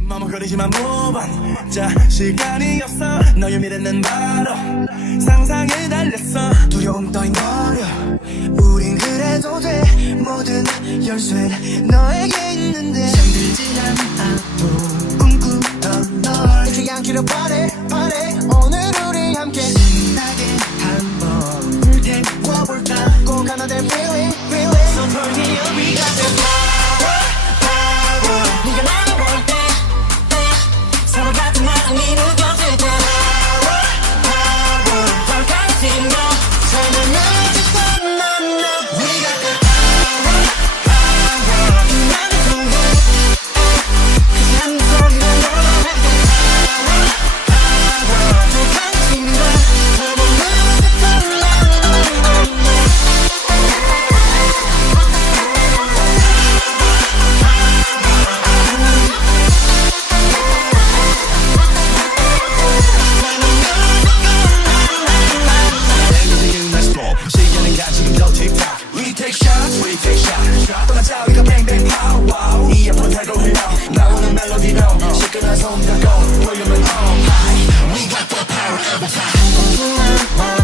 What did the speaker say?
머뭇거리지만 move on. 자, 시간이 없어. 너의 미래는 바로 상상에 달렸어. 두려움 따윈 버려. 우린 그래도 돼. 모든 열쇠는 너에게 있는데 잠들지 않아도 꿈꾸던 널 잊지 않기로 바래 오늘 우리 함께 신나게 한번 불태워볼까. 꼭 하나 될 feeling So turn me up, we got the power 네가 나를 볼 때 서로 같은 마음이 느껴질 때 더 가진 너 삶을 맺을 건 넌 We got the power 나를 두고 그 삶 속에 너와 함께 더 가진 너 삶을 맺을 건 넌 시간은 가 지금도 틱탁 We take shots 떠나자 우리가 bang bang pow 이어폰 달고 흘러 나오는 멜로디로 시끄러운 손 닫고 볼륨은 on high We got the power every time